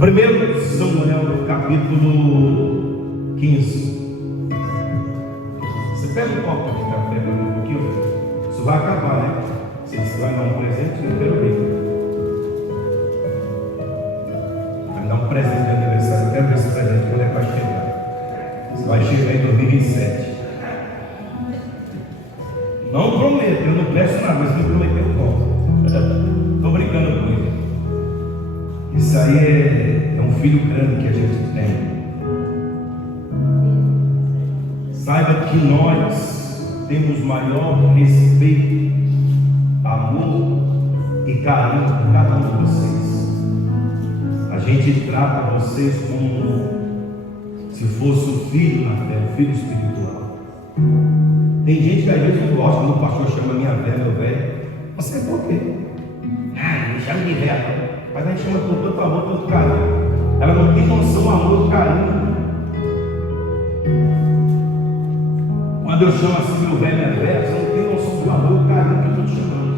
1 Samuel, capítulo 15. Você pega um copo de café para um pouquinho? Isso vai acabar, né? Se você vai dar um presente, eu quero ver. Vai dar um presente de aniversário, eu quero ver esse presente quando é que vai chegar. Isso vai chegar em 2027. Não prometo, eu não peço nada, mas me prometeu eu volto. Estou brincando com ele. Isso aí é um filho grande que a gente tem. Saiba que nós temos maior respeito, amor e carinho por cada um de vocês. A gente trata vocês como se fosse o filho na fé, o filho espiritual. Tem gente que às vezes não gosta quando o pastor chama minha velha, meu velho. Você é por quê? Me chama de velha. Mas a gente chama com tanto amor, tanto carinho. Ela não tem noção do amor e carinho. Quando eu chamo assim meu velho é velho, você não tem noção do amor e carinho que eu estou te chamando.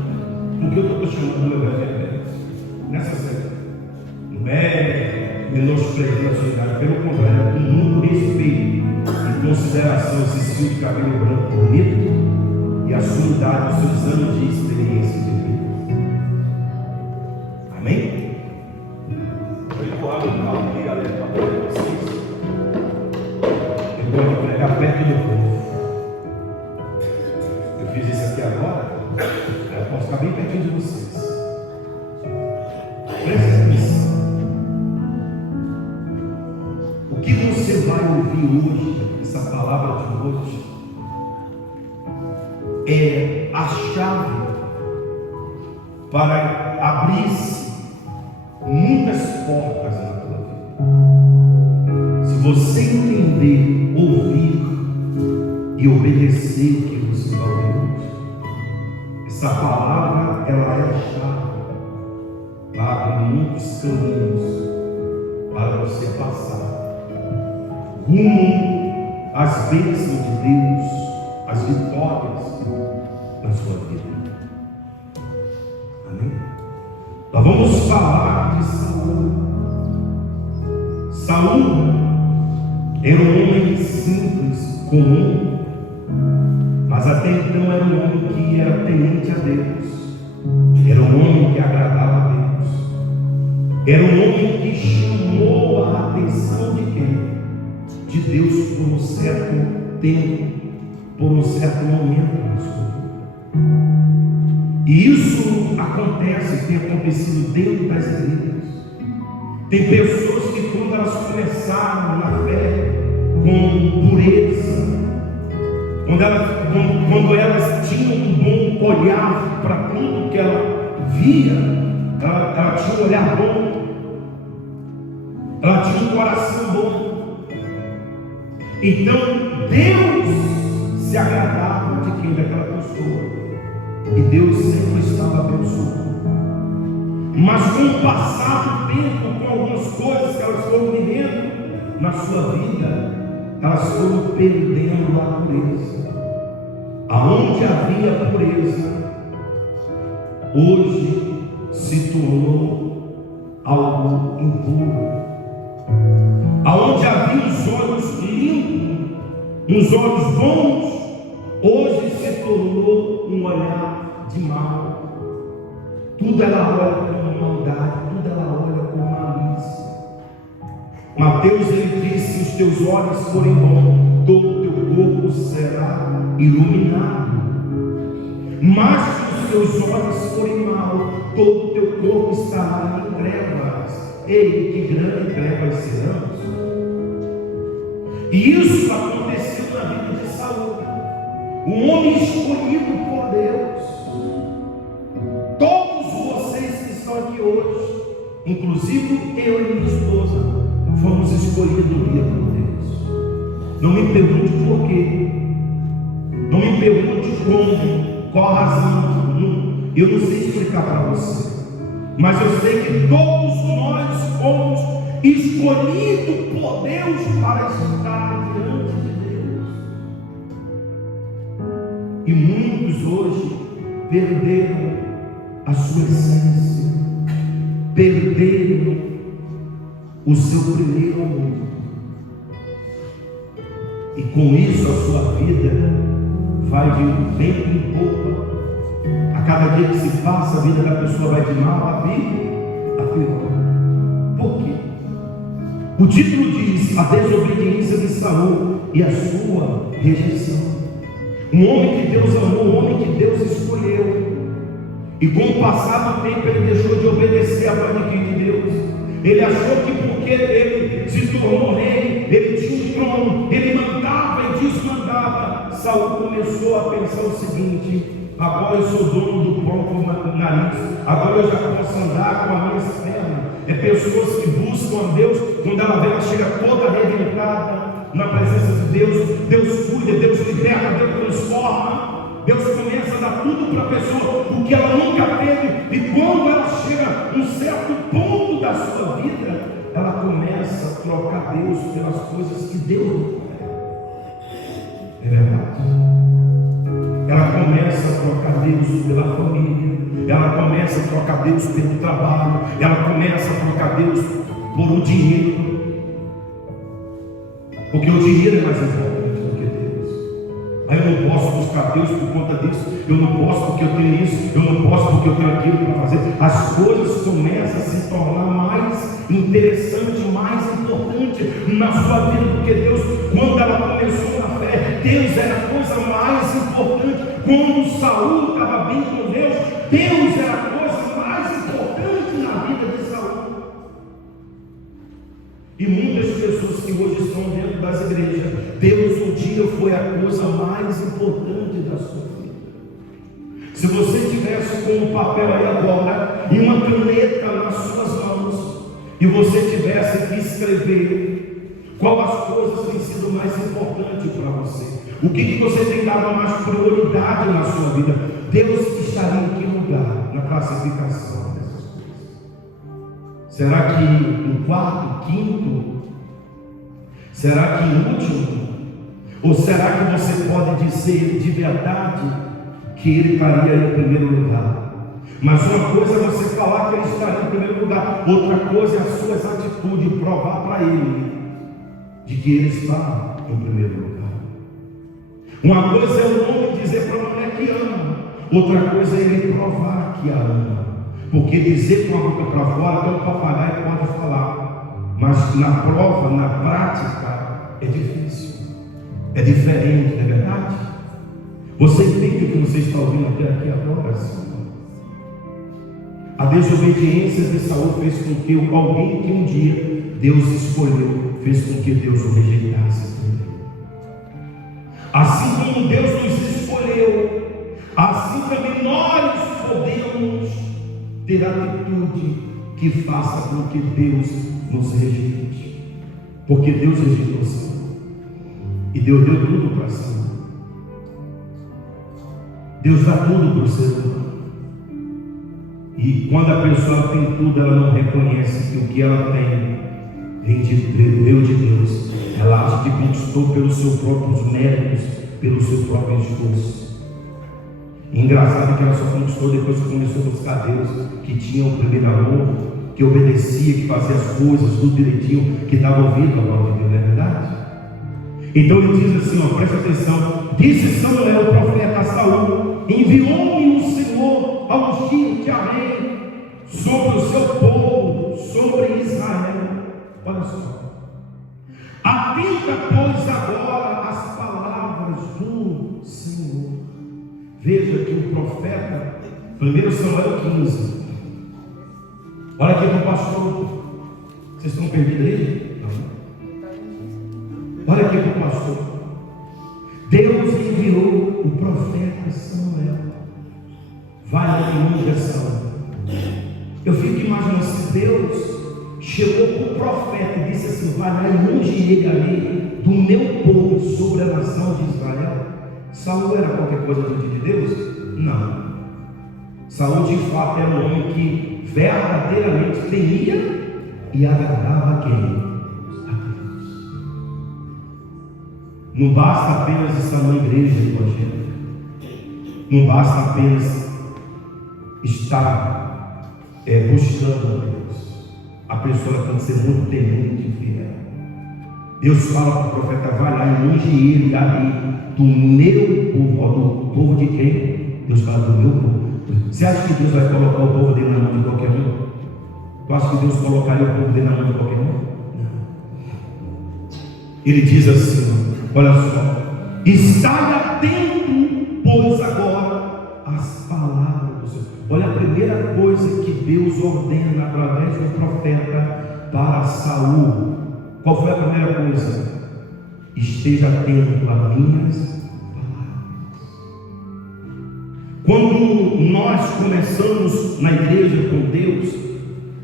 Por que eu estou chamando meu velho é velho? Nessa série. Não é menosprezando a sua idade, pelo contrário, com muito respeito e consideração esse fio de cabelo branco bonito e a sua idade, os seus anos de experiência de vida. Amém? Vou empurrar o carro aqui, galera, para vocês. Eu vou pregar perto do povo. Eu fiz isso aqui agora, eu posso ficar bem pertinho de vocês. Presta atenção. O que você vai ouvir hoje, essa palavra de hoje, é a chave para abrir-se muitas portas na tua vida. Se você entender, ouvir e obedecer o que você vai ouvir hoje, essa palavra ela é a chave para abrir muitos caminhos para você passar rumo às bênçãos de Deus, às vitórias na sua vida. Amém? Nós vamos falar de Saul. Saul era um homem simples, comum, mas até então era um homem que era temente a Deus, era um homem que agradava a Deus, era um homem que chamou a atenção de quem? De Deus por um certo tempo, por um certo momento na sua vida. E isso acontece, tem acontecido dentro das igrejas. Tem pessoas que quando elas começaram na fé com pureza, quando elas tinham um bom olhar para tudo que ela via, ela tinha um olhar bom, ela tinha um coração bom. Então Deus se agradava de quem? Daquela pessoa. E Deus sempre estava abençoando. Mas com o passar do tempo, com algumas coisas que elas foram vivendo na sua vida, elas foram perdendo a pureza. Aonde havia pureza, hoje se tornou algo impuro. Aonde havia os olhos limpos, os olhos bons, hoje se tornou um olhar de mal. Tudo ela olha com maldade, tudo ela olha com malícia. Mateus ele disse: se os teus olhos forem bons, todo o teu corpo será iluminado. Mas se os teus olhos forem maus, todo o teu corpo estará em trevas. Ei, que grande trevas serão. E isso aconteceu na vida de Saul, um homem escolhido por Deus. Todos vocês que estão aqui hoje, inclusive eu e minha esposa, fomos escolhidos por Deus. Não me pergunte por quê, não me pergunte como, qual a razão, eu não sei explicar para você, mas eu sei que todos nós fomos escolhidos por Deus para estar diante de Deus. E muitos hoje perderam a sua essência, perderam o seu primeiro amor. E com isso a sua vida vai de vento em popa. A cada dia que se passa, a vida da pessoa vai de mal a pior. Por quê? O título diz: a desobediência de Saul e a sua rejeição. Um homem que Deus amou, um homem que Deus escolheu. E com o passar do tempo ele deixou de obedecer a voz de Deus. Ele achou que porque ele se tornou rei, ele tinha um trono, ele mandava e desmandava. Saul começou a pensar o seguinte: agora eu sou dono do próprio nariz, agora eu já posso andar com as minhas pernas. É pessoas que buscam a Deus, quando ela vê, ela chega toda arrebentada na presença de Deus. Deus cuida, Deus liberta, Deus transforma. Deus começa a dar tudo para a pessoa, o que ela nunca teve. E quando ela chega a um certo ponto da sua vida, ela começa a trocar Deus pelas coisas que Deus não quer. É verdade. Ela começa a trocar Deus pela família, ela começa a trocar Deus pelo trabalho, ela começa a trocar Deus por o dinheiro, porque o dinheiro é mais importante do que Deus. Aí eu não posso buscar Deus por conta disso, eu não posso porque eu tenho isso, eu não posso porque eu tenho aquilo para fazer. As coisas começam a se tornar mais interessante, mais importante na sua vida do que Deus. Quando ela começou na fé, Deus era a coisa mais importante. Quando Saul estava bem com Deus, Deus era a coisa mais importante na vida de Saul. E muitas pessoas que hoje estão dentro das igrejas, Deus um dia foi a coisa mais importante da sua vida. Se você tivesse com um papel aí agora e uma caneta nas suas mãos, e você tivesse que escrever qual as coisas têm sido mais importantes para você, o que você tem dado mais prioridade na sua vida, Deus estaria em que lugar na classificação dessas coisas? Será que no quarto, quinto? Será que em último? Ou será que você pode dizer de verdade que Ele estaria em primeiro lugar? Mas uma coisa é você falar que Ele estaria em primeiro lugar, outra coisa é as suas atitudes, provar para Ele de que Ele está em primeiro lugar. Uma coisa é o homem dizer para a mulher que ama, outra coisa é ele provar que a ama. Porque dizer com a boca para fora, até o papagaio pode falar, mas na prova, na prática, é difícil, é diferente, não é verdade? Você entende o que você está ouvindo até aqui agora? Sim. A desobediência de Saul fez com que alguém que um dia Deus escolheu, fez com que Deus o rejeitasse também. Assim como Deus nos escolheu, assim também nós podemos ter atitude que faça com que Deus nos rejeite. Porque Deus rejeitou Saul e Deus deu tudo para Saul. Deus dá tudo para o ser humano. E quando a pessoa tem tudo, ela não reconhece que o que ela tem veio de Deus. Ela acha que conquistou pelos seus próprios méritos, pelo seu próprio esforço. Engraçado que ela só conquistou depois que começou a buscar Deus, que tinha o primeiro amor, que obedecia, que fazia as coisas tudo direitinho, que estava ouvindo a voz de Deus, não é verdade? Então ele diz assim, ó, presta atenção: disse Samuel, o profeta, a Saul: enviou-me o Senhor a ungir-te a rei sobre o seu povo, sobre Israel. Olha só. Atenta, pois, agora as palavras do Senhor. Veja que o profeta, 1 Samuel 15. Olha aqui para o pastor. Vocês estão perdidos aí? Não. Olha aqui para o pastor. Deus enviou o profeta Samuel. Vai lá e unge Saul. Eu fico imaginando se Deus chegou para o profeta e disse assim: vai lá e unge ele ali do meu povo sobre a nação de Israel. Saul era qualquer coisa do dia de Deus? Não. Saul de fato era um homem que verdadeiramente temia e agradava a quem? A Deus. Não basta apenas estar na igreja evangélica, não basta apenas estar buscando a Deus. a pessoa tem que ser muito temente e fiel. Deus fala para o profeta: vai lá e unge ele ali do meu povo. Do povo de quem? Deus fala: do meu povo. Você acha que Deus vai colocar o povo dele na mão de qualquer um? Tu acha que Deus colocaria o povo dele na mão de qualquer um? Não. Ele diz assim: olha só, estai atento, pois agora às palavras do Senhor. Olha a primeira coisa que Deus ordena através do profeta para Saul. Qual foi a primeira coisa? Esteja atento às minhas palavras. Quando nós começamos na igreja com Deus,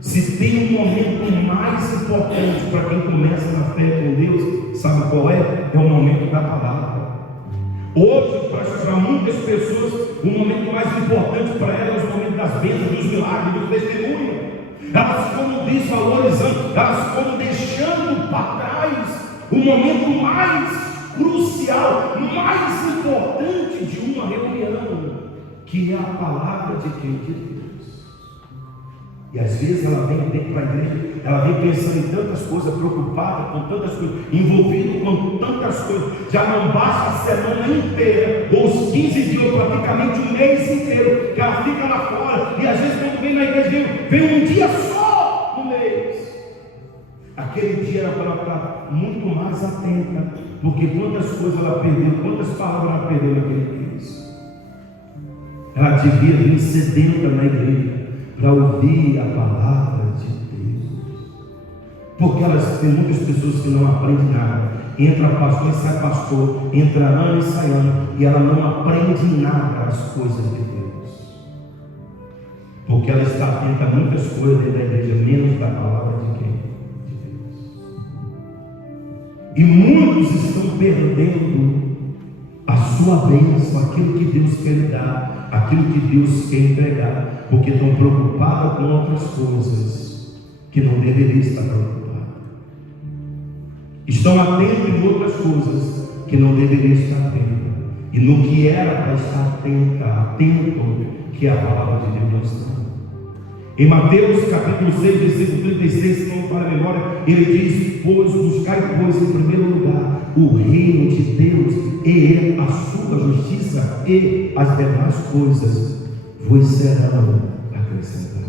se tem um momento mais importante para quem começa na fé com Deus, sabe qual é? É o momento da palavra. Hoje, para muitas pessoas, o momento mais importante para elas é o momento das bênçãos, dos milagres, do testemunho. Elas foram desvalorizando, elas foram deixando para trás o momento mais crucial, mais importante de uma reunião, que é a palavra de quem? De Deus. E às vezes ela vem para a igreja, ela vem pensando em tantas coisas, preocupada com tantas coisas, envolvida com tantas coisas. Já não basta a semana inteira, ou os 15 dias, ou praticamente um mês inteiro, que ela fica lá fora. E às vezes quando vem na igreja, vem um dia só no mês. Aquele dia era para ela estar muito mais atenta, porque quantas coisas ela perdeu, quantas palavras ela perdeu naquele mês. Ela devia vir sedenta na igreja para ouvir a palavra de Deus, porque tem muitas pessoas que não aprendem nada. Entra pastor e sai pastor, entra ano e sai ano, e ela não aprende nada as coisas de Deus, porque ela está atenta a muitas coisas dentro da igreja, menos da palavra de quem? De Deus. E muitos estão perdendo a sua bênção, aquilo que Deus quer lhe dar, aquilo que Deus quer entregar, porque estão preocupados com outras coisas que não deveriam estar preocupados. Estão atentos em outras coisas que não deveriam estar atentos, e no que era para estar atento, que é a palavra de Deus nos dá. Em Mateus capítulo 6, versículo 36, se não para a memória, ele diz: pois buscai, pois, em primeiro lugar o reino de Deus e a sua justiça, e as demais coisas vos serão acrescentadas.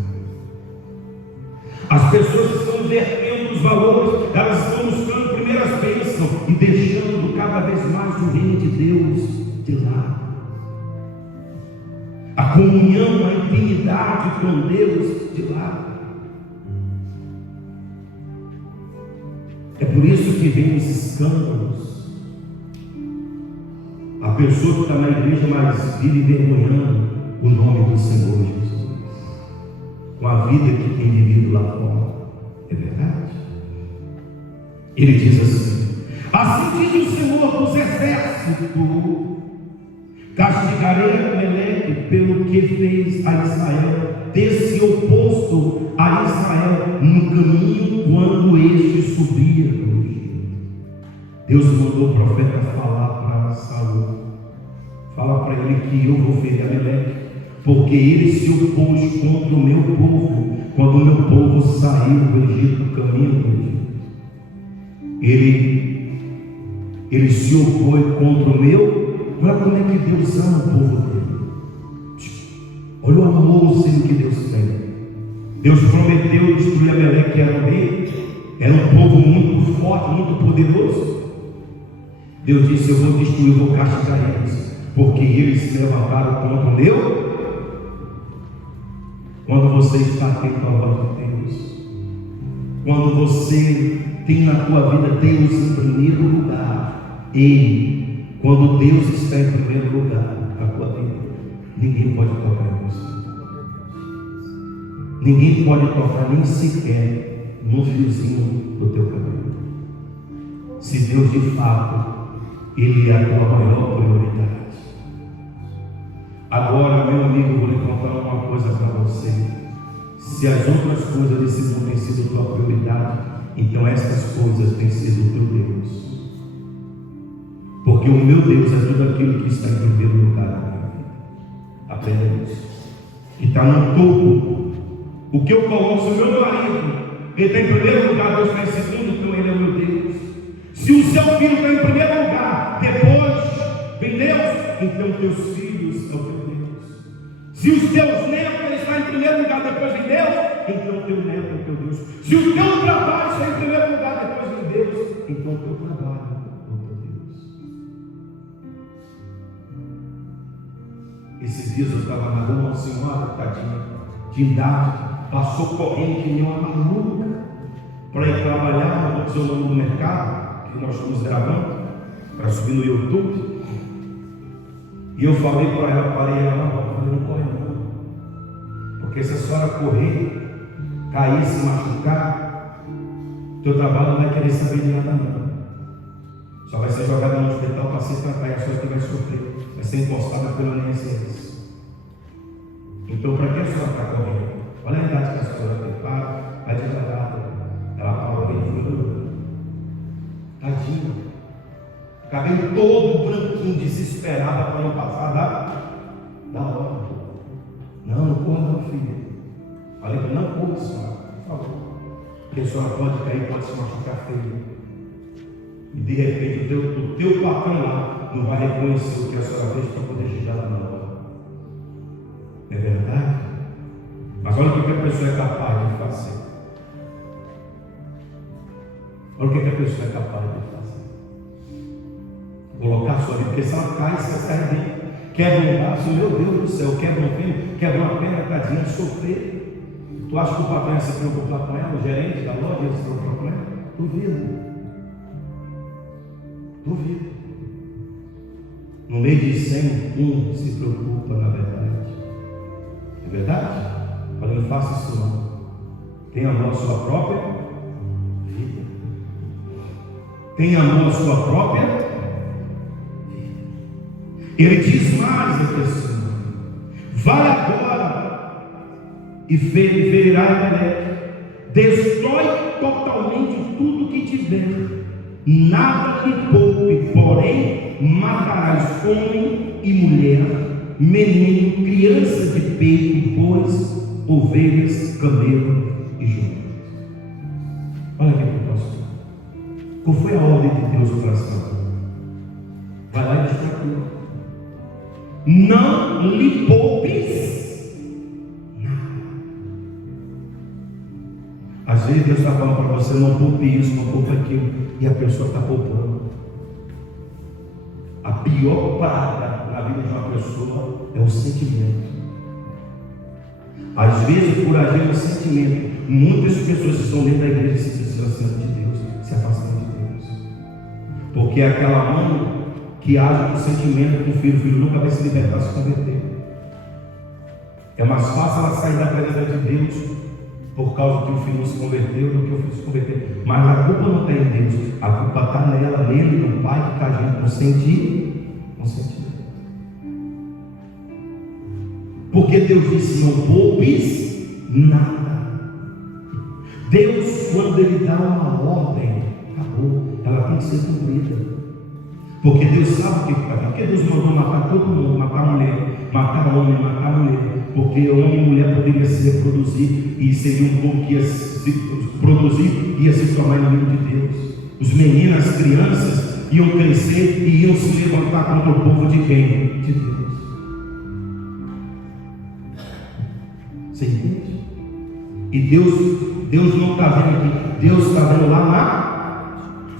As pessoas estão invertendo os valores, elas estão buscando primeiras bênçãos e deixando cada vez mais o reino de Deus de lado. A comunhão, a intimidade com Deus de lado. É por isso que vem os escândalos. A pessoa que está na igreja, mas vive envergonhando o nome do Senhor Jesus, com a vida que tem vivido lá fora. É verdade? Ele diz assim: assim diz o Senhor dos exércitos: castigarei Amaleque pelo que fez a Israel, ter-se oposto a Israel no caminho quando este subia do Egito. Deus mandou o profeta falar para Saul: fala para ele que eu vou ferir Amaleque, porque ele se opôs contra o meu povo, quando o meu povo saiu do Egito, do caminho do Egito. Ele se opôs contra o meu. Olha como é que Deus ama o povo dele. Olha o amor que Deus tem. Deus prometeu destruir Amaleque, que era um rei, era um povo muito forte, muito poderoso. Deus disse: eu vou destruir, vou castigar eles, porque eles se levantaram contra o meu. Quando você está atento à voz de Deus, quando você tem na tua vida Deus em primeiro lugar, quando Deus está em primeiro lugar na tua vida, ninguém pode tocar em você. Ninguém pode tocar nem sequer no fiozinho do teu cabelo. Se Deus de fato, Ele é a tua maior prioridade. Agora, meu amigo, eu vou lhe contar uma coisa para você. Se as outras coisas desse mundo têm sido tua prioridade, então essas coisas têm sido o teu Deus. Porque o meu Deus é tudo aquilo que está em primeiro lugar na minha vida. Apenas que está no topo. O que eu coloco, se o meu marido Ele está em primeiro lugar, Deus está em segundo, então Ele é o meu Deus. Se o seu filho está em primeiro lugar, depois vem Deus, então teus filhos são teu Deus. Se os teus netos estão em primeiro lugar, depois vem Deus, então teu neto é o teu Deus. Se o teu trabalho está em primeiro lugar, depois vem Deus, então teu trabalho é o teu Deus. Esses dias eu estava na rua, uma senhora, tadinha, de idade, passou correndo que nem uma maluca para ir trabalhar, não vou dizer o nome do mercado, que nós estamos gravando, para subir no YouTube. E eu falei para ela, parei ela, não corre não. Porque se a senhora correr, cair, se machucar, teu trabalho não vai querer saber de nada não. Só vai ser jogada no hospital para ser tratada e a senhora que vai sofrer. Vai ser encostada pelo INSS. Então para que a senhora está correndo? Olha a idade que a senhora tem, para, vai devagar. Ela parou bem duro. Tadinha. Cabelo todo branquinho, desesperada para não passar da hora. Não corra não, filha. Falei para não corra, senhora, por favor. Porque a senhora pode cair, pode se machucar feio. E de repente o teu patrão lá não vai reconhecer o que a senhora fez para poder chegar lá na hora. É verdade? Mas olha o que a pessoa é capaz de fazer. Olha o que a pessoa é capaz de fazer. Colocar a sua vida, porque se ela cai, você sai bem. Quebra um braço, meu Deus do céu, quebra um fio, quebra uma perna, tadinha, sofrer. Tu acha que o patrão ia se preocupar com ela, o gerente da loja ia se preocupar com ela? Duvido. No meio de 100, um se preocupa, na verdade. É verdade? Olha, não faça isso não. Tenha amor à sua própria vida. Tenha amor à sua própria vida. Ele diz mais a pessoa: vai agora e ferirá Amaleque, destrói totalmente tudo que tiver, nada lhe poupe, porém matarás homem e mulher, menino, criança de peito, bois, ovelhas, camelo e jumentos. Olha aqui, pastor. Qual foi a ordem de Deus para essa? Vai lá e destrói tudo. Não lhe poupes nada. Às vezes Deus está falando para você: não poupe isso, não poupe aquilo, e a pessoa está poupando. A pior praga na vida de uma pessoa é o sentimento. Às vezes, por agir no sentimento, muitas pessoas estão dentro da igreja se distanciando de Deus, se afastando de Deus. Porque é aquela mãe que age com sentimento com o filho nunca vai se libertar, se converter. É mais fácil ela sair da presença de Deus por causa que o filho não se converteu do que o filho se converter. Mas a culpa não está em Deus, a culpa está nela, nele, no pai que está agindo com sentimento. Porque Deus disse: não poupes nada. Deus, quando Ele dá uma ordem, acabou, ela tem que ser cumprida. Porque Deus sabe o que está. Porque Deus mandou matar todo mundo, matar a mulher, matar o homem, matar a mulher. Porque homem e mulher poderiam se reproduzir e seria um povo que ia se produzir, ia se tornar inimigo de Deus. Os meninos, as crianças iam crescer e iam se levantar contra o povo de quem? De Deus. Você entende? E Deus não está vendo aqui, Deus está vendo lá na.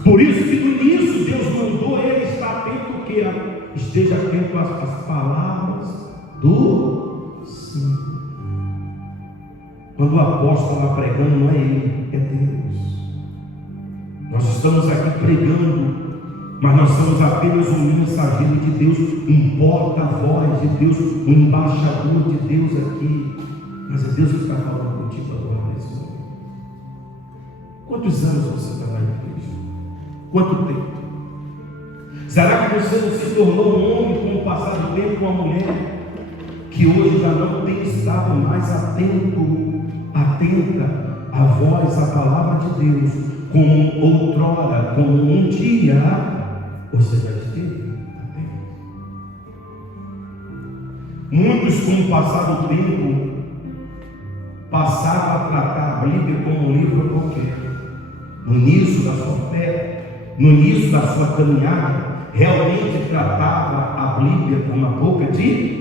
Por isso que no início Deus mandou ele estar atento, que esteja atento às palavras do Senhor. Quando o apóstolo está pregando, não é ele, é Deus. Nós estamos aqui pregando, mas nós somos apenas um mensageiro de Deus, um porta-voz de Deus, um embaixador de Deus aqui. Mas é Deus que está falando contigo agora nesse momento. Quantos anos você está na igreja? Quanto tempo? Será que você não se tornou um homem com o passar do tempo, uma mulher que hoje já não tem estado mais atenta à voz, à palavra de Deus, como outrora, como um dia você já esteve atento? Muitos, com o passar do tempo, passava a tratar a Bíblia como um livro qualquer. No início da sua fé, no início da sua caminhada, realmente tratava a Bíblia como a boca de Deus.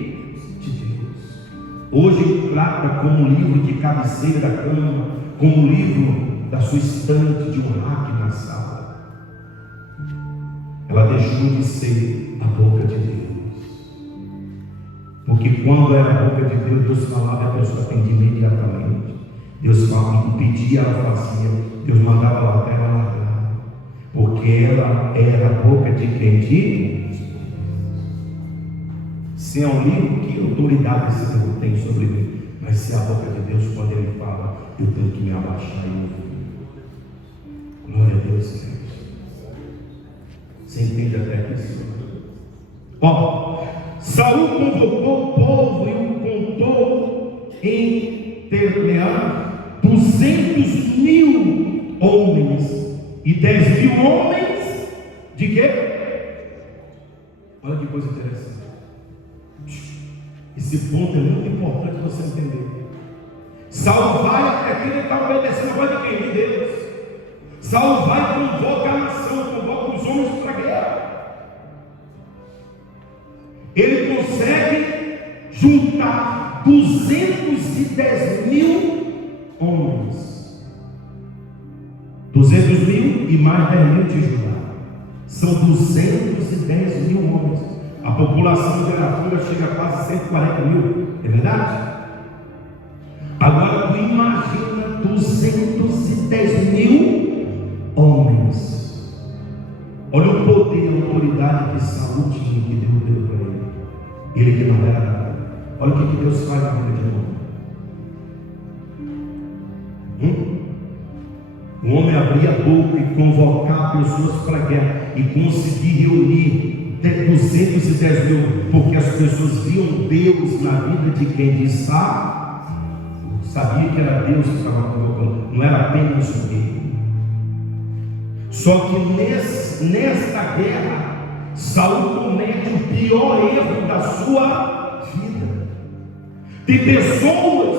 Hoje trata como um livro de cabeceira da cama, como um livro da sua estante, de um rack na sala. Ela deixou de ser a boca de Deus. Porque quando era a boca de Deus, Deus falava e a pessoa atendia imediatamente. Deus falava, pedia, ela fazia. Deus mandava ela até ela largar. Porque ela era a boca de quem? De Deus. Se é um livro, que autoridade esse livro tem sobre mim? Mas se é a boca de Deus, quando ele fala, eu tenho que me abaixar e ouvir. Glória a Deus, Deus. Você entende até aqui? Ó, Saul convocou o povo e o contou em Terleã 200.000 homens e 10.000 homens de quê? Olha que coisa interessante. Esse ponto é muito importante você entender. Saul vai até aqui, ele está obedecendo a voz de quem? De Deus. Saul vai e convoca a nação, convoca os homens para a guerra. Ele consegue juntar 210.000 homens. 200.000 e mais 10.000 de Judá. São 210.000 homens. A população de Arafura chega a quase 140.000. É verdade? Agora tu imagina 210.000 homens. Olha o poder e a autoridade que Saul tinha, que Deus deu para ele. Ele que não era nada. Olha o que Deus faz na vida de um homem. O homem abrir a boca e convocar pessoas para a guerra e conseguir reunir 210.000, porque as pessoas viam Deus na vida de quem disse, sabia que era Deus que estava convocando, não era apenas o rei. Só que nesta guerra, Saul comete o pior erro da sua vida. Tem pessoas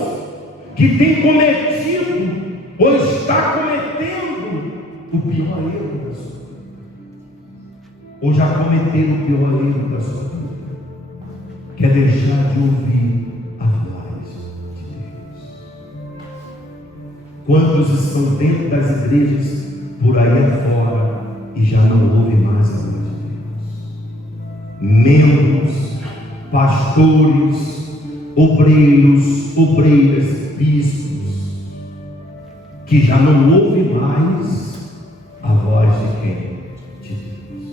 que têm cometido ou está cometendo o pior erro da sua vida, ou já cometeram o pior erro da sua vida, que é deixar de ouvir a voz de Deus. Quantos estão dentro das igrejas por aí afora e já não ouvem mais a voz de Deus? Membros, pastores, obreiros, obreiras, bispos, que já não ouvem mais a voz de quem? De Deus.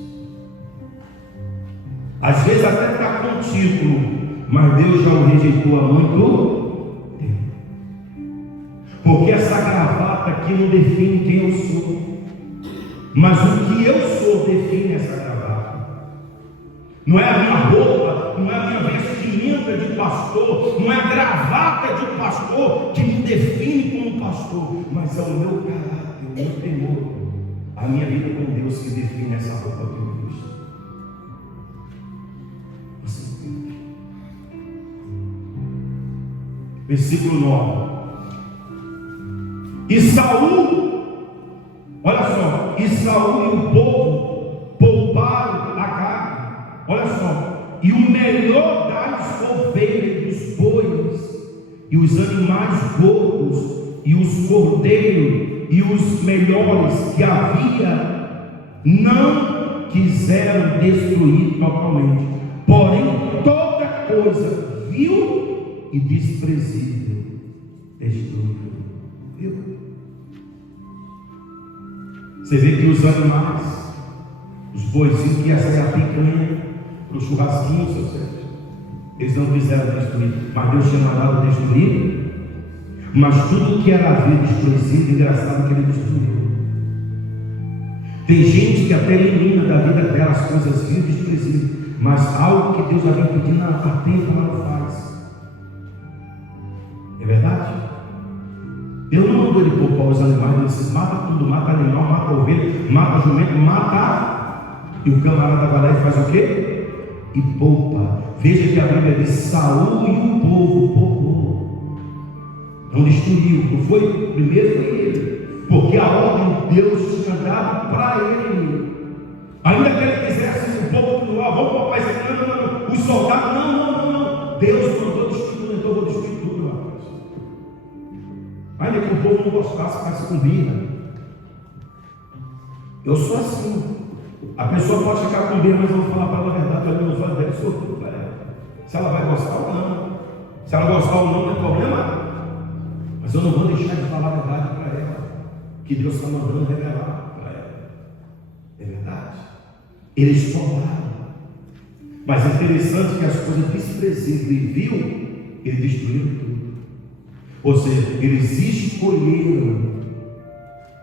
Às vezes até está com título, mas Deus já o rejeitou há muito tempo. Porque essa gravata aqui não define quem eu sou, mas o que eu sou define essa gravata. Não é a minha roupa, não é a minha vestimenta de pastor, não é a gravata de um pastor que me define como pastor, mas é o meu caráter, o meu temor, a minha vida com Deus que define essa roupa que eu visto. Você entende? Versículo 9. E Saul, olha só, e Saul e o povo pouparam a carne. Olha só, e o melhor das ovelhas, dos bois, e os animais gordos, e os cordeiros, e os melhores que havia, não quiseram destruir totalmente. Porém, toda coisa vil e desprezível destruíram. Viu? Você vê que os animais, os boizinhos, que essa é a picanha, para o churrasquinho, eles não quiseram destruir, mas Deus tinha mandado destruir. Mas tudo que era vida destruído, engraçado que ele destruiu. Tem gente que até elimina da vida dela as coisas vivas e desprezíveis, mas algo que Deus já vem pedindo há tempo ela não faz. É verdade? Deus não mandou ele poupar os animais, ele disse: mata tudo, mata animal, mata ovelha, mata jumento, mata. E o camarada vai lá e faz o quê? E poupa. Veja que a Bíblia diz: Saul e o povo poupou. não destruiu, não foi, primeiro foi ele, porque a ordem de Deus tinha dado para ele. Ainda que ele quisesse o povo continuar, vamos para o país, não, os soldados, não, Deus mandou destruir, então eu vou destruir tudo, rapaz. Ainda que o povo não gostasse, ficasse com birra. Eu sou assim. A pessoa pode ficar com birra, mas eu vou falar para ela a verdade, olha nos olhos dela, eu sou tudo para ela. Se ela vai gostar ou não. Se ela gostar ou não, não é problema. Mas eu não vou deixar de falar a verdade para ela, que Deus está mandando revelar para ela. É verdade. Eles cobraram. Mas é interessante que as coisas desprezíveis ele viu, ele destruiu tudo. Ou seja, eles escolheram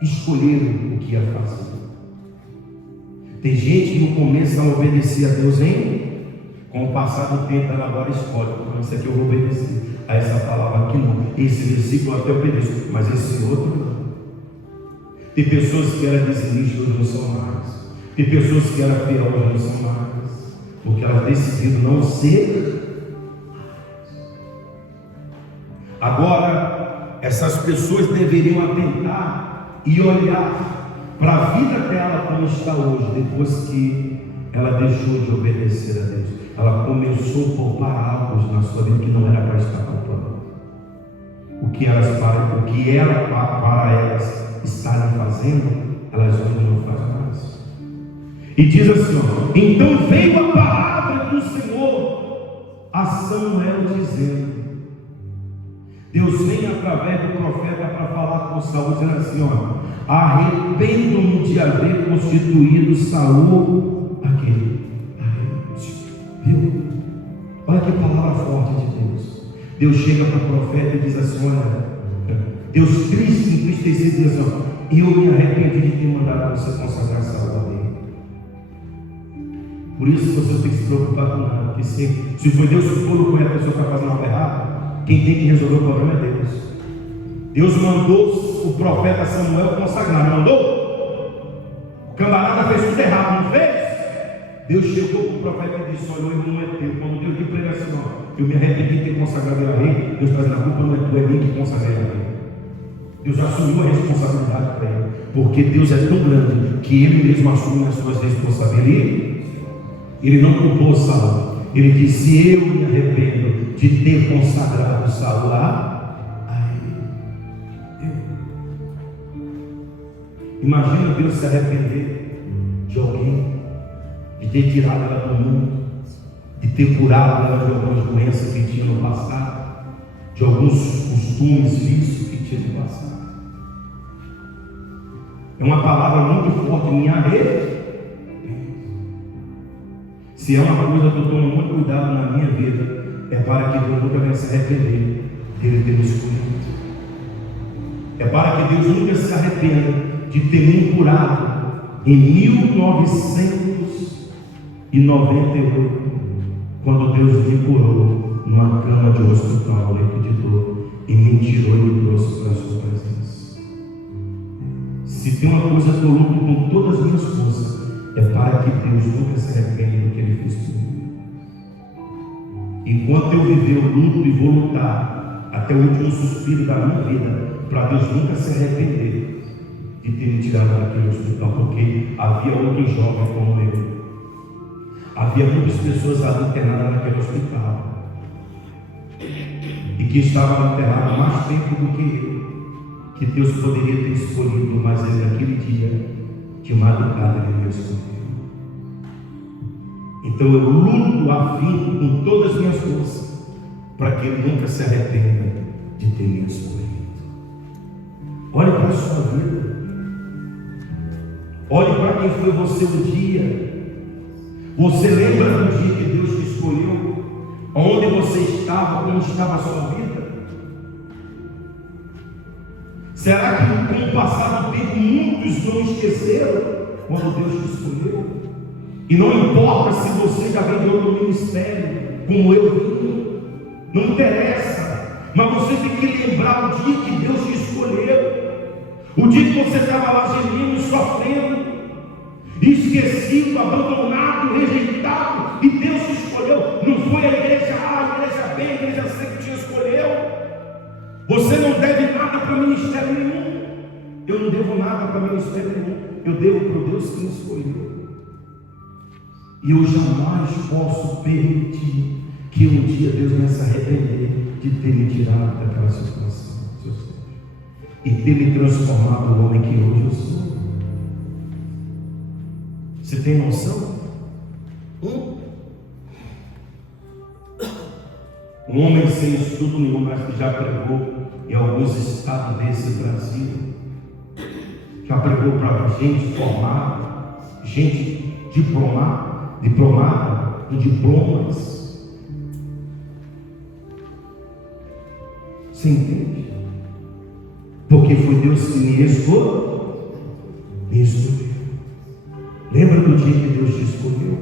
o que ia fazer. Tem gente que no começo não obedecia a Deus ainda. Com o passar do tempo, ela agora escolhe. Então, isso aqui eu vou obedecer. A essa palavra aqui não. Esse versículo eu até obedeço, mas esse outro não. Tem pessoas que eram dizimistas, hoje não são mais. Tem pessoas que eram fiel, hoje não são mais. Porque elas decidiram não ser. Agora, essas pessoas deveriam atentar e olhar para a vida dela como está hoje, depois que ela deixou de obedecer a Deus. Ela começou a poupar algo na sua vida que não era para estar poupando. O que era para elas estarem fazendo, elas hoje não fazem mais. E diz assim, ó, então veio a palavra do Senhor a Samuel dizendo, Deus vem através do profeta para falar com Saul, dizendo assim, ó, arrependo-me de haver constituído Saul aquele. Viu? Olha que palavra forte de Deus. Deus chega para o profeta e diz assim, olha, Deus triste, entristecido, diz assim, ó, eu me arrependi de ter mandado você consagrar Saul a Deus. Por isso você tem que se preocupar com nada, porque se foi Deus que colocou a pessoa para fazer algo errado, quem tem que resolver o problema é Deus. Deus mandou o profeta Samuel consagrar, não mandou? O camarada fez tudo errado, não fez? Deus chegou para o profeta e disse, olha, ele não é teu. Quando Deus disse para ele assim, ó, eu me arrependi de ter consagrado ele a rei, Deus está dizendo, a culpa não é tua, é mim que consagrei a rei. Deus assumiu a responsabilidade para ele, porque Deus é tão grande que ele mesmo assume as suas responsabilidades. Ele não culpou Saul. Ele disse, eu me arrependo de ter consagrado Saul a ele. Imagina Deus se arrepender de alguém, de ter tirado ela do mundo, de ter curado ela de algumas doenças que tinha no passado, de alguns costumes, vícios que tinha no passado. É uma palavra muito forte, minha rede. Se é uma coisa que eu tomo muito cuidado na minha vida, é para que Deus nunca venha se arrepender dele ter me escolhido. É para que Deus nunca se arrependa de ter me curado em 1998, quando Deus me curou numa cama de hospital, leito de dor, e me tirou e me trouxe para a sua presença. Se tem uma coisa que eu luto com todas as minhas forças, é para que Deus nunca se arrependa do que Ele fez por mim. Enquanto eu viver, eu luto e vou lutar até o último suspiro da minha vida, para Deus nunca se arrepender de ter me tirado daquele hospital, porque havia outros jovens como eu. Havia muitas pessoas ali internadas naquele hospital e que estavam internadas mais tempo do que eu, que Deus poderia ter escolhido, mas ele naquele dia, de madrugada, ele me escolheu. Então eu luto a fim com todas as minhas forças para que ele nunca se arrependa de ter me escolhido. Olhe para a sua vida. Olhe para quem foi você um dia. Você lembra do dia que Deus te escolheu? Onde você estava, como estava a sua vida? Será que com o passar do tempo muitos não esqueceram quando Deus te escolheu? E não importa se você já vem de outro ministério, como eu vim, não interessa, mas você tem que lembrar o dia que Deus te escolheu, o dia que você estava lá gemendo, sofrendo, esquecido, abandonado, rejeitado, e Deus te escolheu. Não foi a igreja A, a igreja B, a igreja C que te escolheu. Você não deve ministério nenhum. Eu não devo nada para ministério nenhum. Eu devo para o Deus que me escolheu. E eu jamais posso permitir que um dia Deus venha se arrepender de ter me tirado daquela situação, e ter me transformado no homem que hoje eu sou. Você tem noção? Um homem sem estudo nenhum, mas que já pregou em alguns estados desse Brasil, já pregou para gente formada, gente diplomada, com diplomas. Você entende? Porque foi Deus que me escolheu. Lembra do dia que Deus te escolheu?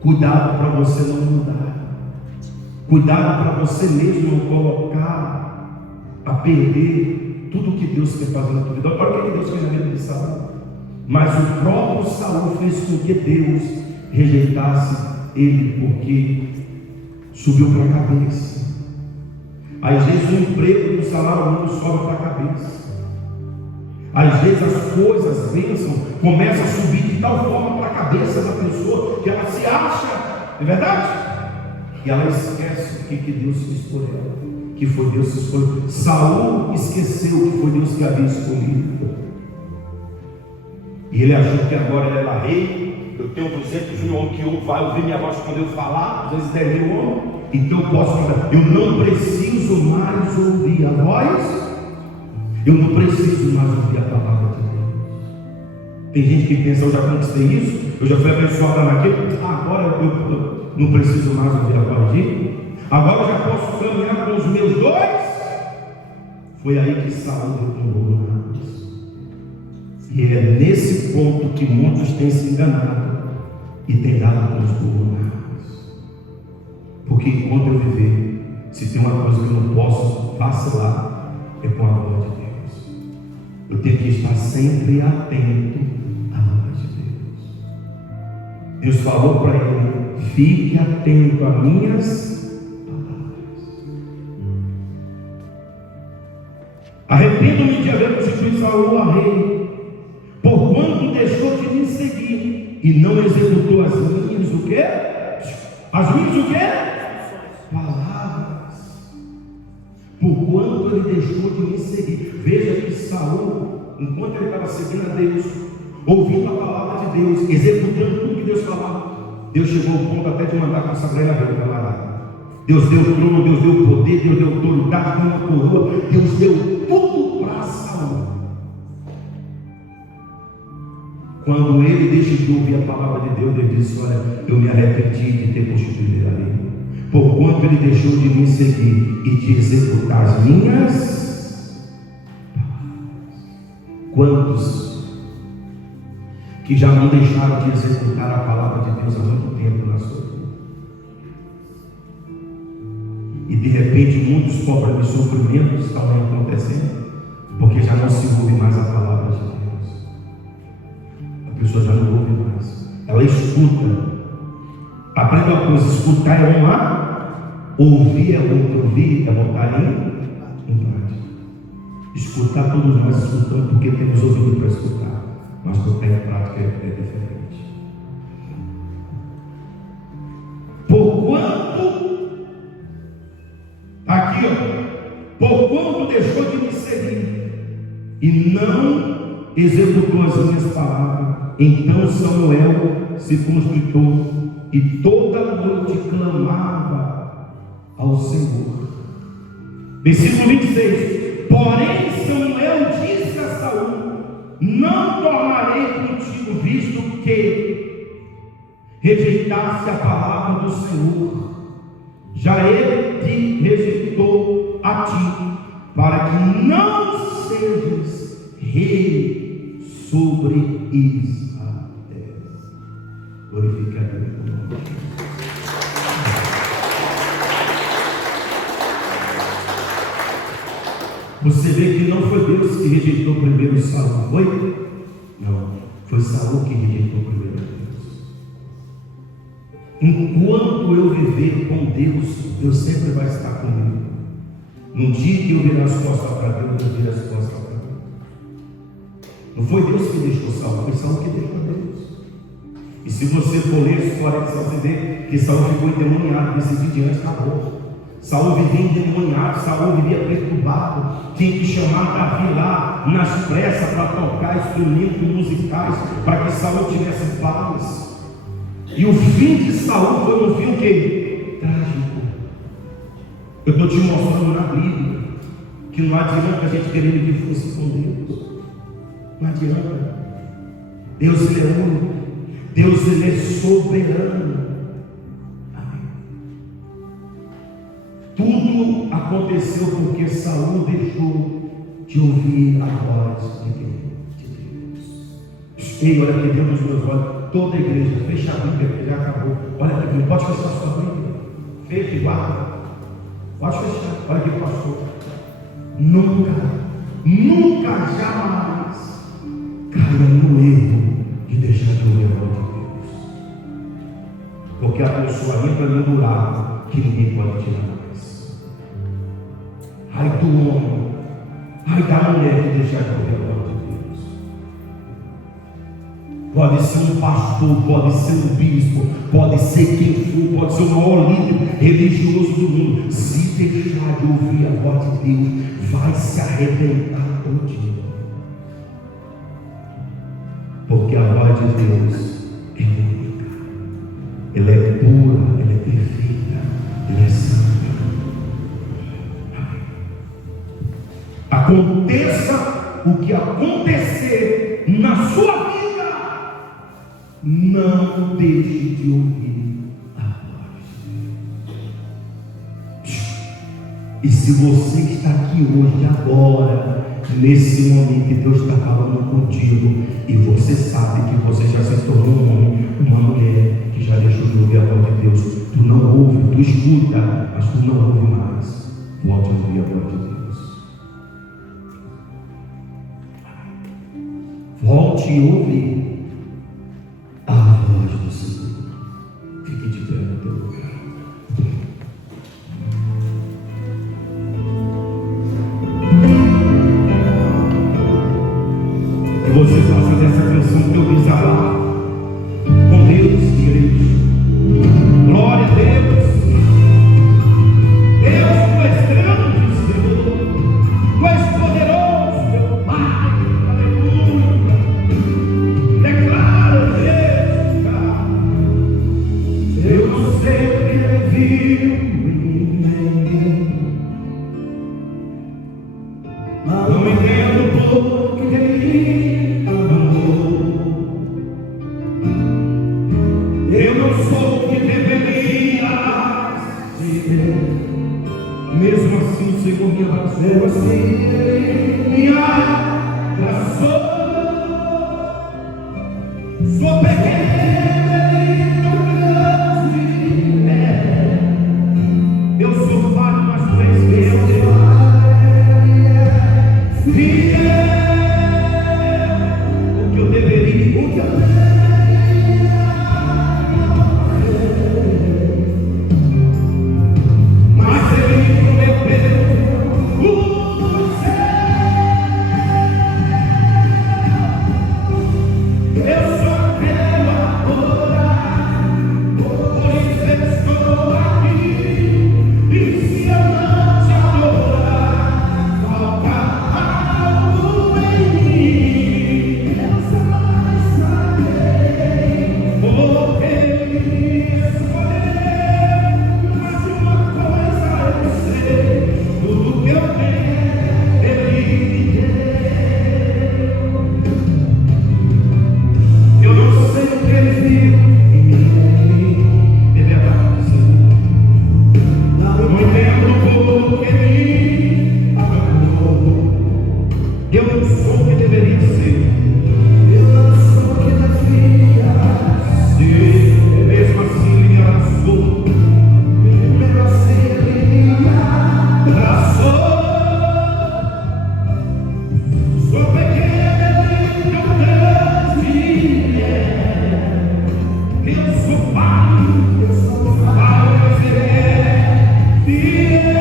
Cuidado para você não mudar. Cuidado para você mesmo não colocar a perder tudo que Deus quer fazer na tua vida. Olha o que Deus fez na vida de Saul. Mas o próprio Saul fez com que Deus rejeitasse ele, porque subiu para a cabeça. Às vezes o emprego do salário mínimo sobe para a cabeça. Às vezes as coisas, as bênçãos, começam a subir de tal forma para a cabeça da pessoa que ela se acha, é verdade? E ela esquece o que Deus fez por ela, que foi Deus que escolheu. Saul esqueceu que foi Deus que havia escolhido. E ele achou que agora ele era rei. Eu tenho 200 mil homens que vai ouvir minha voz quando eu falar, às vezes 10 mil homens. Então eu posso falar, eu não preciso mais ouvir a voz, eu não preciso mais ouvir a palavra de Deus. Tem gente que pensa, eu já conquistei isso, eu já fui abençoada naquilo, agora eu não preciso mais ouvir a voz de Deus, agora eu já posso caminhar com os meus dois. Foi aí que Saul retomou. E é nesse ponto que muitos têm se enganado e têm dado com os burros. Porque enquanto eu viver, se tem uma coisa que eu não posso vacilar, é com a voz de Deus. Eu tenho que estar sempre atento à voz de Deus. Deus falou para ele: fique atento a minhas palavras. Arrependo-me de haver constituído Saul a rei, porquanto deixou de me seguir e não executou as minhas o quê? As minhas o quê? Palavras. Porquanto ele deixou de me seguir. Veja que Saul, enquanto ele estava seguindo a Deus, ouvindo a palavra de Deus, executando tudo que Deus falava, Deus chegou ao ponto até de mandar consagrar a vida para lá. Deus deu trono, Deus deu poder, Deus deu autoridade, deu uma coroa, Deus deu tudo para Saul. Quando ele deixou de ouvir a palavra de Deus, ele disse: olha, eu me arrependi de ter constituído a lei, porquanto ele deixou de me seguir e de executar as minhas palavras. Quantos que já não deixaram de executar a palavra de Deus há muito tempo na sua vida? E de repente muitos problemas e sofrimentos estão acontecendo, porque já não se ouve mais a palavra de Deus. A pessoa já não ouve mais, ela escuta. Aprenda uma coisa: escutar é uma, ouvir é outra, ouvir é botar em prática. Escutar, todos nós escutamos porque temos ouvido para escutar, mas botar em prática é diferente. Porquanto, aqui porquanto deixou de me seguir e não executou as minhas palavras, então Samuel se constritou e toda noite clamava ao Senhor. Versículo 26. Porém Samuel disse a Saul: não tornarei contigo, visto que rejeitaste a palavra do Senhor. Já ele te rejeitou a ti, para que não sejas rei sobre Israel. Glorifica a Deus. Você vê que não foi Deus que rejeitou primeiro Saul, foi? Não, foi Saul que rejeitou primeiro Deus. Enquanto eu viver com Deus, Deus sempre vai estar comigo. No dia que eu virar as costas para Deus, eu virei as costas para Deus. Não foi Deus que deixou Saul, foi Saul que deixou Deus. E se você for ler a história de Saul, você vê que Saul ficou endemoniado, desse dia diante acabou. Saul vivia endemoniado, Saul vivia perturbado, tinha que chamar Davi lá nas pressas para tocar instrumentos musicais, para que Saul tivesse paz. E o fim de Saul foi um fim o quê? Trágico. Eu estou te mostrando na Bíblia que não adianta a gente querer viver fosse com Deus. Não adianta. Deus ele é único. Deus ele é soberano. Amém. Tudo aconteceu porque Saul deixou de ouvir a voz de Deus. Ei, olha aqui dentro dos meus olhos. Toda a igreja, fecha a Bíblia, que já acabou. Olha aqui, pode fechar a sua Bíblia. Fecha e guarda. Pode fechar. Olha aqui, pastor. Nunca jamais caia no erro de deixar de ouvir a voz de Deus. Porque a pessoa entra num buraco que ninguém pode tirar mais. Ai do homem, ai da mulher que deixar de ouvir a voz de Deus. Pode ser um pastor, pode ser um bispo, pode ser quem for, pode ser o maior líder religioso do mundo. Se deixar de ouvir a voz de Deus, vai se arrebentar todinho. Porque a voz de Deus é única, ela é pura, ela é perfeita, ela é santa. Aconteça o que acontecer na sua vida, não deixe de ouvir a voz de Deus. E se você está aqui hoje, agora, nesse momento que Deus está falando contigo, e você sabe que você já se tornou um homem, uma mulher que já deixou de ouvir a voz de Deus, tu não ouve, tu escuta, mas tu não ouve mais. Volte a ouvir a voz de Deus. Volte e ouve a voz do Senhor. Fique de pé no teu lugar. Que você faça dessa canção teu desabafo com Deus, igreja. Glória a Deus. Deus, tu és grande, Senhor. Tu és poderoso, meu Pai. Aleluia. Declara, Deus, eu não sei o que ele viu em mim. Não entendo por que ele amou. Eu não sou o que deveria ser. Mesmo assim o Senhor me abraçou. Mesmo assim Ele me abraçou. Sou pequeno, Ele não grande é. Eu sou falho, mas tu és meu Deus. Fiel, o que eu deveria. Mas Ele prometeu o céu. Eu só quero adorar, por isso eu estou aqui. E se eu não te adorar, falta algo em mim. Eu jamais saberei, porque Ele escolheu. Mas uma coisa eu sei, tudo que eu tenho Ele me deu. Eu não sei o que Ele viu em mim, é verdade, Senhor. Não entendo por que Ele amou. Eu não sou o que deveria ser. Eu não sou o que deveria ser. Mesmo assim Ele me abraçou. Mesmo assim Ele me abraçou. Sou pequeno e tão grande é. Eu sou falho, mas Ele é fiel.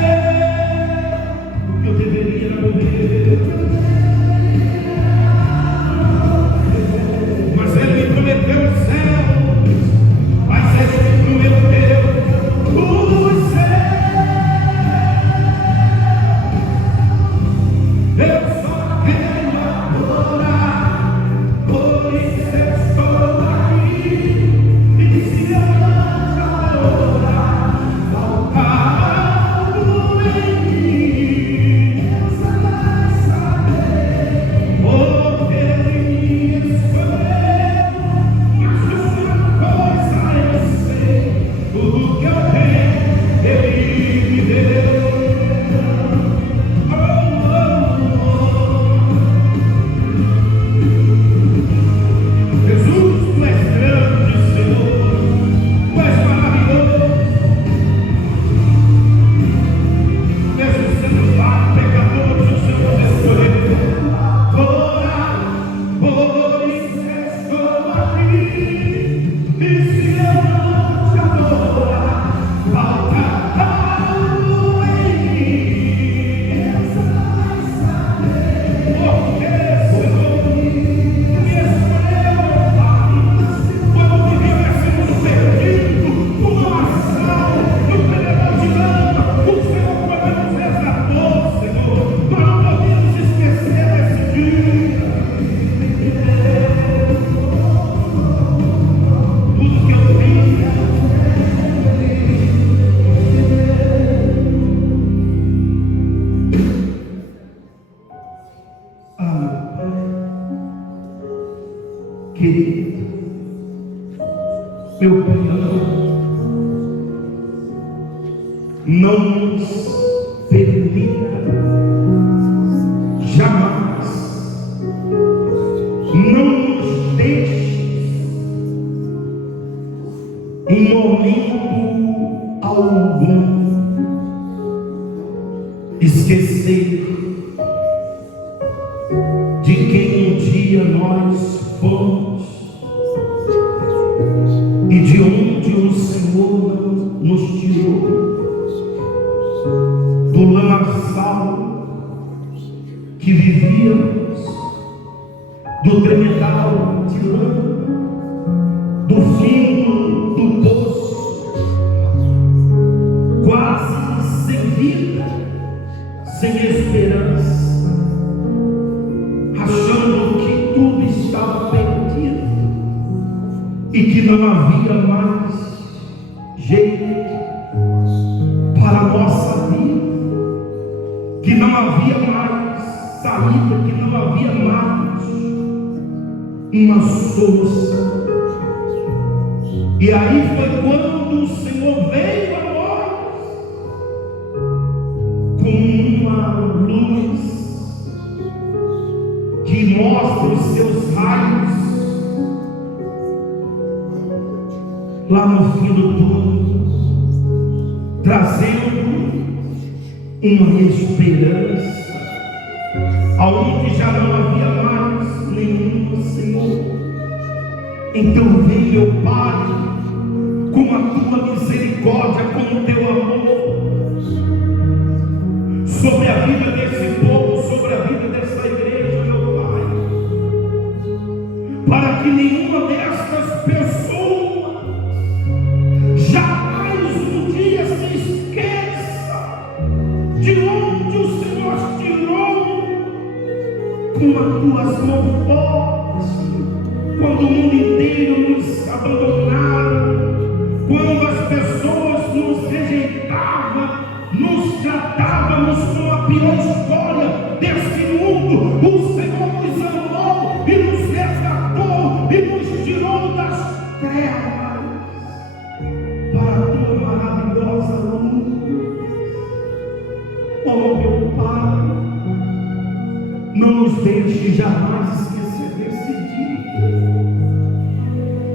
querido, meu Pai amado, não nos permita jamais, não nos deixe em momento algum esquecer de quem um dia nós fomos e de onde o Senhor nos tirou, do lamaçal que vivíamos, do tremedal de lama, do fundo do poço, quase sem vida, sem esperança, achando que tudo estava perdido e que não havia mais jeito para a nossa vida, que não havia mais saída, que não havia mais uma solução. E aí foi quando o Senhor veio a nós com uma luz que mostra os seus raios lá no fim do túnel, trazendo uma esperança aonde já não havia mais nenhum Senhor. Então vem, meu Pai, com a tua misericórdia, com o teu amor, sobre a vida desse povo, sobre a vida dessa igreja, meu Pai, para que nenhuma destas pessoas jamais um dia se esqueça de onde o Senhor tirou com as tuas mãos fortes, quando o mundo inteiro nos abandonaram, quando as pessoas nos rejeitavam, nos tratávamos com a pior história desse mundo, o Senhor nos amou e nos resgatou e nos tirou das trevas para a tua maravilhosa luz. Oh, meu Pai, não nos deixe jamais esquecer desse dia,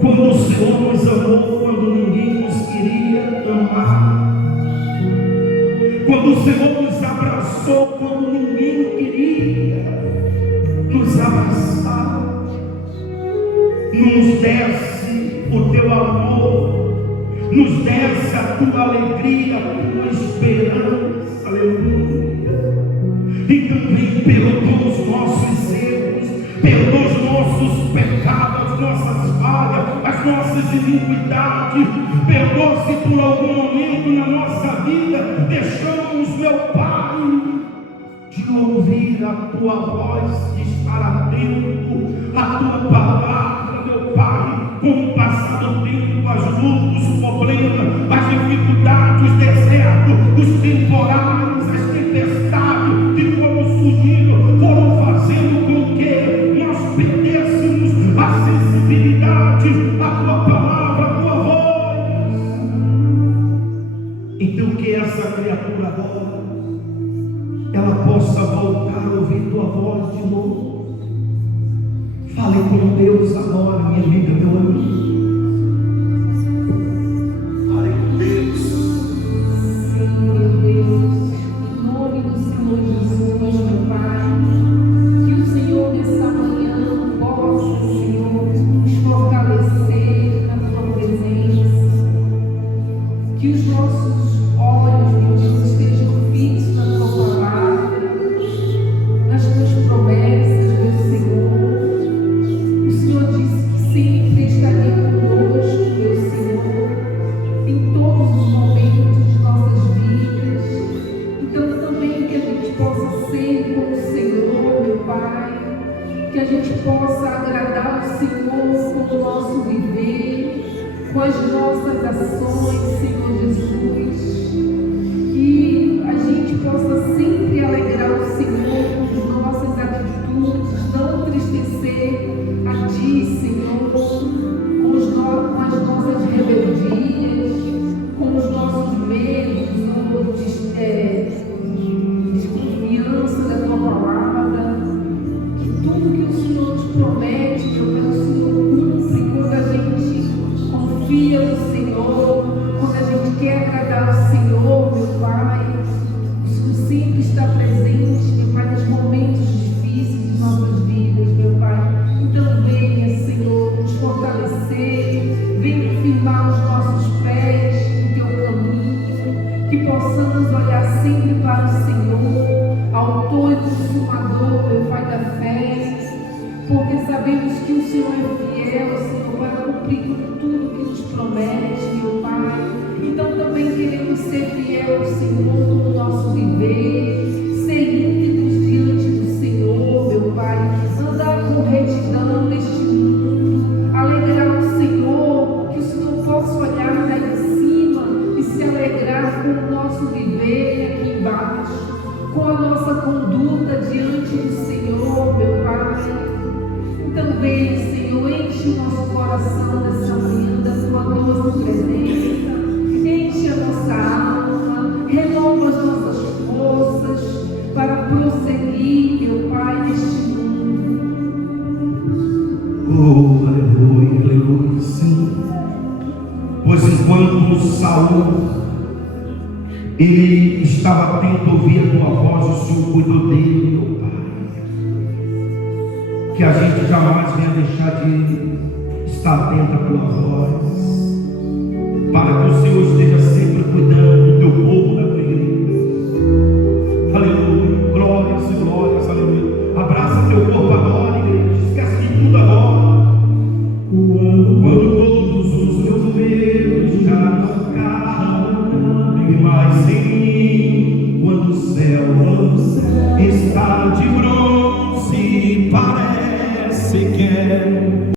quando o Senhor nos amou, quando ninguém nos queria amar, quando o Senhor nos abraçou, quando ninguém queria nos abraçar, nos desce o teu amor, nos desce a tua alegria, a tua esperança, aleluia. E também perdoa os nossos erros, perdoa os nossos pecados, as nossas falhas, as nossas iniquidades. Perdoa se por algum momento na nossa vida deixamos, meu Pai, de ouvir a tua voz, de estar atento à tua palavra, meu Pai, com o passar do tempo, as lutas, os problemas, as dificuldades, os desertos, os temporais, as tempestades que foram surgindo, foram fazendo com que nós perdêssemos a sensibilidade à tua palavra, à tua voz. Então que essa criatura agora ela possa voltar a ouvir tua voz de novo. Fale com Deus agora, minha amiga, meu amigo. Fale com Deus. Sim, meu Deus, em nome do Senhor Jesus, meu Pai, que o Senhor nessa manhã possa, Senhor, nos fortalecer na tua presença, que os nossos olhos, meu Deus, estejam fixos na tua palavra, nas tuas promessas, meu Senhor. O Senhor disse que sempre estaria conosco, meu Senhor, em todos os momentos de nossas vidas. Então também que a gente possa ser como o Senhor, meu Pai, que a gente possa agradar o Senhor com o nosso viver, com as nossas ações, Senhor Jesus, que a gente possa sempre alegrar o Senhor com as nossas atitudes, não entristecer a Ti, Senhor, promete, meu Pai, o Senhor cumpre quando a gente confia no Senhor, quando a gente quer agradar o Senhor, meu Pai. O Senhor sempre está presente, meu Pai, nos momentos difíceis de nossas vidas, meu Pai. Então venha, Senhor, nos fortalecer, venha firmar os nossos pés no Teu caminho, que possamos olhar sempre para o Senhor, autor e consumador, meu Pai da fé, porque sabemos que o Senhor é fiel, Senhor, para cumprir tudo que nos promete, meu Pai. Então também queremos ser fiel, Senhor, no nosso viver, ser íntegros diante do Senhor, meu Pai, andar com retidão neste mundo, alegrar o Senhor, que o Senhor possa olhar daí de cima e se alegrar com o nosso viver aqui embaixo, com a nossa conduta diante do Senhor, meu Pai. Então vem, Senhor, enche o nosso coração nessa manhã da Tua doce presença, enche a nossa alma, renova as nossas forças para prosseguir, meu Pai, neste mundo. Oh, aleluia, aleluia, Senhor. Pois enquanto Saul ele estava atento a ouvir a Tua voz, o Senhor cuidou dele, meu Pai. Que a gente jamais venha deixar de estar atento à Tua voz, para que o Senhor esteja sempre cuidando do Teu povo, da Tua igreja. Aleluia, glórias e glórias, aleluia. Abraça Teu corpo agora, igreja. Esquece de tudo agora. Quando todos os meus medos já não cabem mais em mim, quando o céu está de bronze, parece que é